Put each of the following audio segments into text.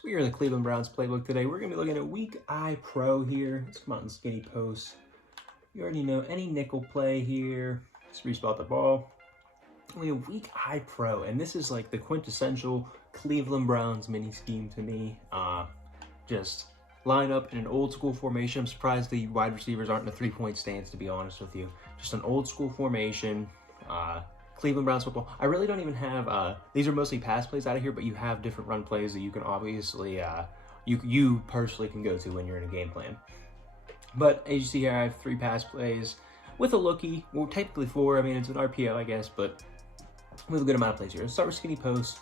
So we are in the Cleveland Browns playbook today. We're going to be looking at Weak Eye Pro here. Let's come out in skinny post. You already know any nickel play here. Just respot the ball. We have Weak Eye Pro, and this is like the quintessential Cleveland Browns mini scheme to me. Just line up in an old school formation. I'm surprised the wide receivers aren't in a 3-point stance, to be honest with you. Just an old school formation. Cleveland Browns football. I really don't even have, these are mostly pass plays out of here, but you have different run plays that you can obviously, you personally can go to when you're in a game plan. But as you see here, I have 3 pass plays with a lookie. Well, technically 4. I mean, it's an RPO, I guess, but we have a good amount of plays here. Let's start with skinny post.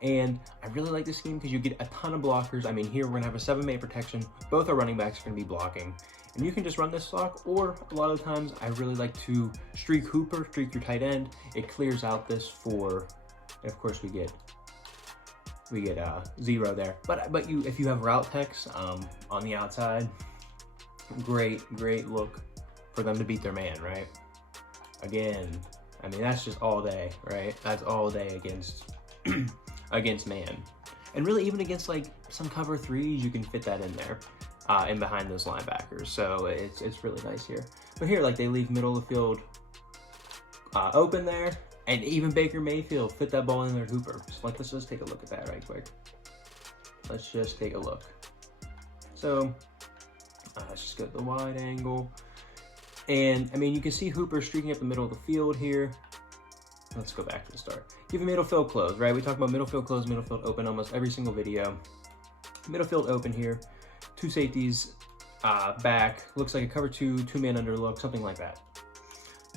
And I really like this scheme because you get a ton of blockers. I mean, here we're going to have a 7-man protection. Both our running backs are going to be blocking. And you can just run this block, or a lot of times I really like to streak Hooper, streak your tight end. It clears out this for, and of course we get 0 there. But if you have route techs on the outside, great look for them to beat their man, right? Again, I mean, that's just all day, right? That's all day against against man. And really even against like some cover 3s, you can fit that in there. And behind those linebackers, so it's really nice here. But here, like, they leave middle of the field open there, and even Baker Mayfield fit that ball in there, Hooper. So, like, let's just take a look at that right quick. Let's just take a look. So let's just go to the wide angle, and I mean, you can see Hooper streaking up the middle of the field here. Let's go back to the start. Give a middle field close, right? We talk about middle field close, middle field open almost every single video. Middle field open here. 2 safeties back, looks like a cover 2, 2-man underlook, something like that.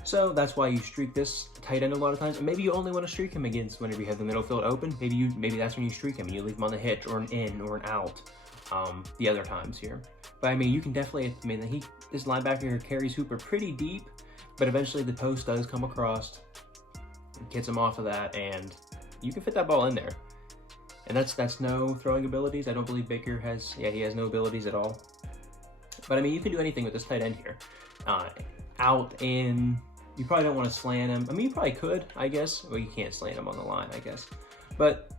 So that's why you streak this tight end a lot of times. And maybe you only want to streak him against whenever you have the middle field open. Maybe that's when you streak him and you leave him on the hitch or an in or an out the other times here. But I mean, you can definitely, I mean, this linebacker here carries Hooper pretty deep, but eventually the post does come across, gets him off of that, and you can fit that ball in there. And that's no throwing abilities. I don't believe Baker has, he has no abilities at all. But I mean, you can do anything with this tight end here. Out, in, you probably don't want to slant him. I mean, you probably could, I guess. Well, you can't slant him on the line, I guess. But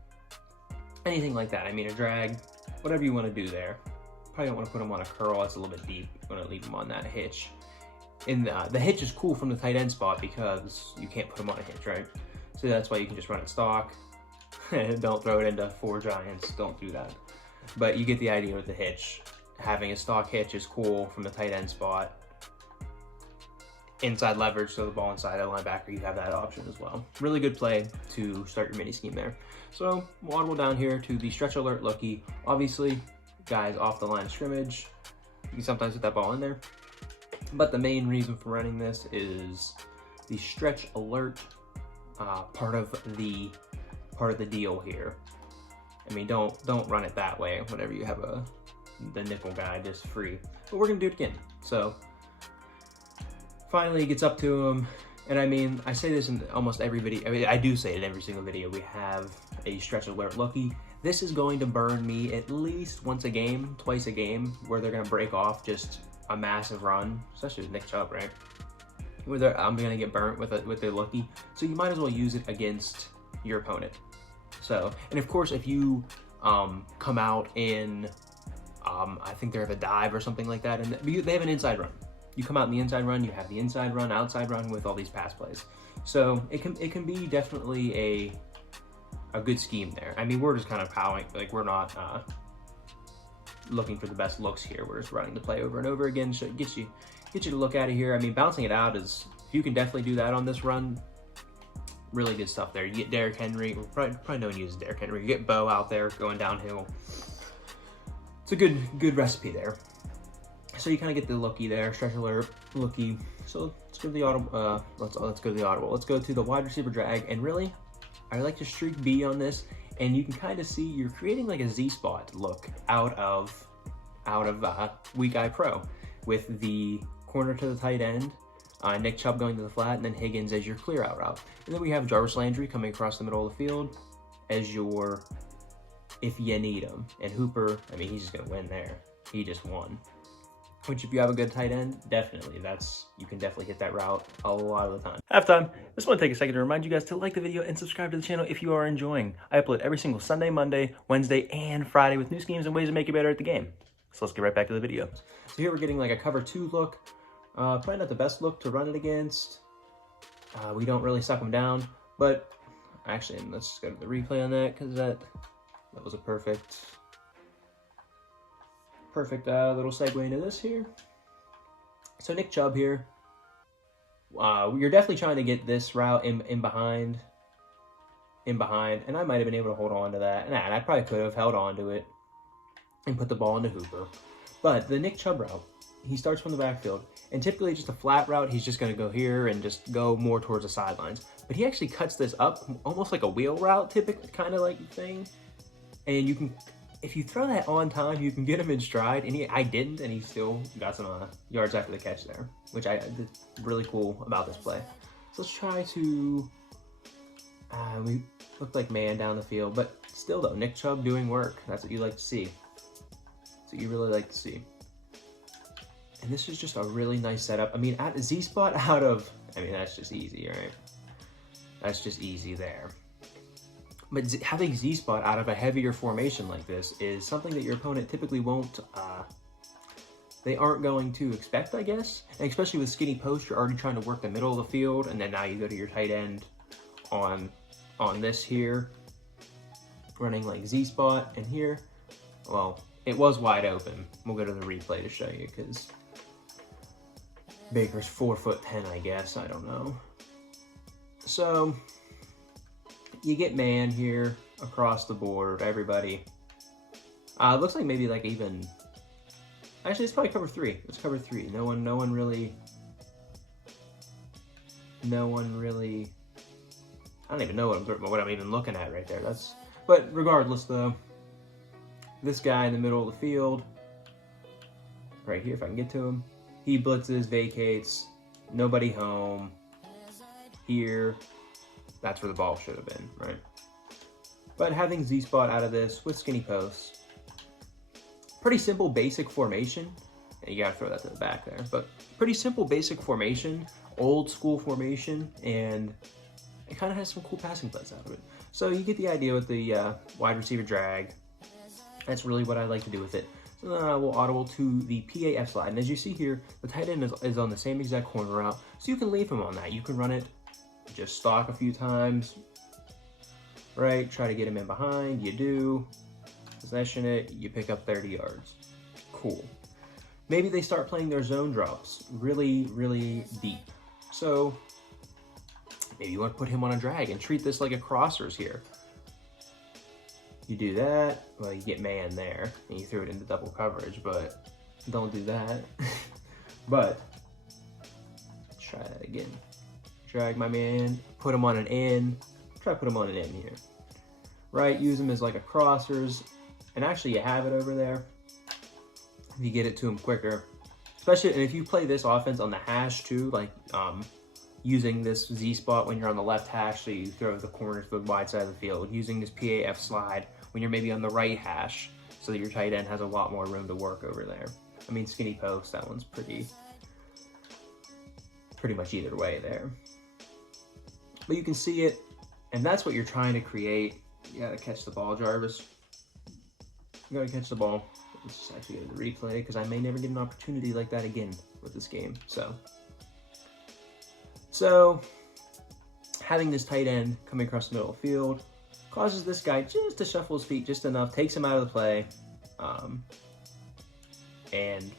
anything like that. I mean, a drag, whatever you want to do there. Probably don't want to put him on a curl. That's a little bit deep. You want to leave him on that hitch. And the hitch is cool from the tight end spot because you can't put him on a hitch, right? So that's why you can just run it stock. Don't throw it into 4 giants. Don't do that. But you get the idea with the hitch. Having a stock hitch is cool from the tight end spot. Inside leverage, so the ball inside a linebacker, you have that option as well. Really good play to start your mini scheme there. So we'll audible down here to the stretch alert lookie. Obviously, guys off the line of scrimmage. You can sometimes put that ball in there. But the main reason for running this is the stretch alert part of the deal here. I mean, don't run it that way whenever you have the nickel guy just free. But we're gonna do it again. So finally he gets up to him, and I mean, I say this in almost every video. I mean, I do say it in every single video. We have a stretch alert lookie. This is going to burn me at least once a game, twice a game, where they're gonna break off just a massive run, especially with Nick Chubb, right? Where I'm gonna get burnt with the lookie. So you might as well use it against your opponent. So, and of course, if you come out in, I think they have a dive or something like that, and they have an inside run. You come out in the inside run, you have the inside run, outside run with all these pass plays. So it can be definitely a good scheme there. I mean, we're just kind of powering, like we're not looking for the best looks here. We're just running the play over and over again. So it gets you to look out of here. I mean, bouncing it out is, you can definitely do that on this run. Really good stuff there. You get Derrick Henry. Probably no one uses Derrick Henry. You get Bo out there going downhill. It's a good recipe there. So you kind of get the lookie there, stretch alert, lookie. So let's go to the audible. Let's go to the audible. Let's go to the wide receiver drag. And really, I like to streak B on this, and you can kind of see you're creating like a Z spot look out of Weak Eye Pro with the corner to the tight end. Nick Chubb going to the flat, and then Higgins as your clear out route. And then we have Jarvis Landry coming across the middle of the field as your if you need him. And Hooper, I mean, he's just going to win there. He just won. which if you have a good tight end, definitely, you can definitely hit that route a lot of the time. Halftime, just want to take a second to remind you guys to like the video and subscribe to the channel if you are enjoying. I upload every single Sunday, Monday, Wednesday, and Friday with new schemes and ways to make you better at the game. So let's get right back to the video. So here we're getting like a cover 2 look. Probably not the best look to run it against. We don't really suck them down, but actually, let's just go to the replay on that because that was a perfect little segue into this here. So Nick Chubb here. You're definitely trying to get this route in behind, and I might have been able to hold on to that. And I probably could have held on to it and put the ball into Hooper. But the Nick Chubb route, he starts from the backfield. And typically just a flat route, he's just going to go here and just go more towards the sidelines. But he actually cuts this up, almost like a wheel route, typically, kind of like thing. And you can, if you throw that on time, you can get him in stride. And I didn't, and he still got some yards after the catch there, which I did really cool about this play. So let's try to, we looked like man down the field, but still though, Nick Chubb doing work. That's what you like to see. That's what you really like to see. And this is just a really nice setup. I mean, at Z-spot out of, I mean, that's just easy, right? That's just easy there. But having Z-spot out of a heavier formation like this is something that your opponent typically won't, they aren't going to expect, I guess. And especially with skinny post, you're already trying to work the middle of the field, and then now you go to your tight end on this here, running like Z-spot, and here, well, it was wide open. We'll go to the replay to show you, because Baker's 4'10", I guess. I don't know. So you get man here across the board. Everybody. It looks like maybe like even. Actually, it's probably cover 3. It's cover 3. No one really. I don't even know what I'm even looking at right there. But regardless, though, this guy in the middle of the field, right here, if I can get to him. He blitzes, vacates, nobody home. Here, that's where the ball should have been, right? But having Z-spot out of this with skinny posts, pretty simple basic formation. And you gotta throw that to the back there. But pretty simple basic formation, old school formation, and it kind of has some cool passing plays out of it. So you get the idea with the wide receiver drag. That's really what I like to do with it. So then I will audible to the PAF slide. And as you see here, the tight end is on the same exact corner route. So you can leave him on that. You can run it, just stalk a few times, right? Try to get him in behind. You do. Possession it. You pick up 30 yards. Cool. Maybe they start playing their zone drops really, really deep. So maybe you want to put him on a drag and treat this like a crossers here. You do that, well, you get man there, and you throw it into double coverage, but don't do that. But, try that again. Drag my man, put him on an in, try to put him on an in here. Right, use him as like a crossers, and actually you have it over there. If you get it to him quicker. Especially, and if you play this offense on the hash too, like using this Z spot when you're on the left hash, so you throw the corners to the wide side of the field, using this PAF slide when you're maybe on the right hash, so that your tight end has a lot more room to work over there. I mean, skinny post, that one's pretty much either way there. But you can see it, and that's what you're trying to create. You gotta catch the ball, Jarvis. You gotta catch the ball. Let's just actually go to the replay, because I may never get an opportunity like that again with this game. So having this tight end coming across the middle of the field causes this guy just to shuffle his feet just enough, takes him out of the play, and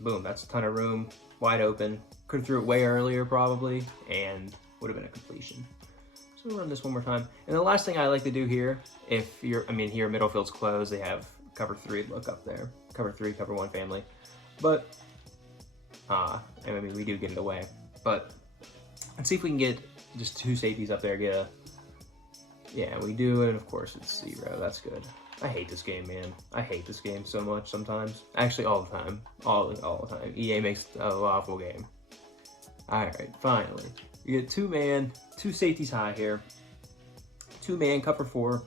boom, that's a ton of room, wide open. Could have threw it way earlier probably, and would have been a completion. So we'll run this one more time. And the last thing I like to do here, if you're, I mean, here middle field's closed, they have cover 3 look up there, cover 3, cover 1 family, but I mean, we do get it away, but let's see if we can get just 2 safeties up there, get a, yeah, we do, and of course it's 0. That's good. I hate this game, man. I hate this game so much sometimes. Actually, all the time. All the time. EA makes an awful game. Alright, finally. You get 2-man, 2 safeties high here. 2-man, cover 4,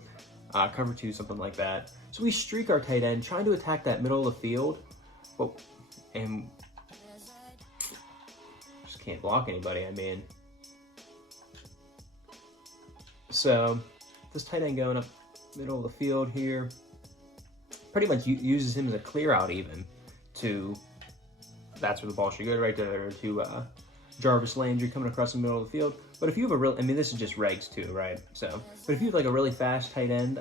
cover 2, something like that. So we streak our tight end, trying to attack that middle of the field. But and just can't block anybody. I mean, so this tight end going up middle of the field here pretty much uses him as a clear out even to, that's where the ball should go, right there to Jarvis Landry coming across the middle of the field. But if you have a real, I mean, this is just regs too, right? So, but if you have like a really fast tight end,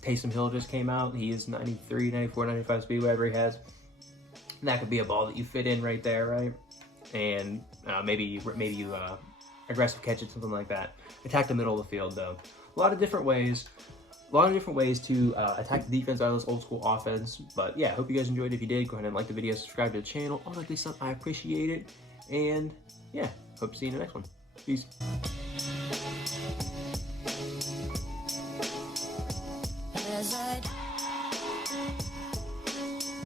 Taysom Hill just came out. He is 93, 94, 95 speed, whatever he has. That could be a ball that you fit in right there, right? And maybe you aggressive catch it, something like that. Attack the middle of the field though. A lot of different ways to attack the defense out of this old school offense. But yeah, I hope you guys enjoyed. If you did, go ahead and like the video, subscribe to the channel, all that good stuff. I appreciate it. And yeah, hope to see you in the next one. Peace. As I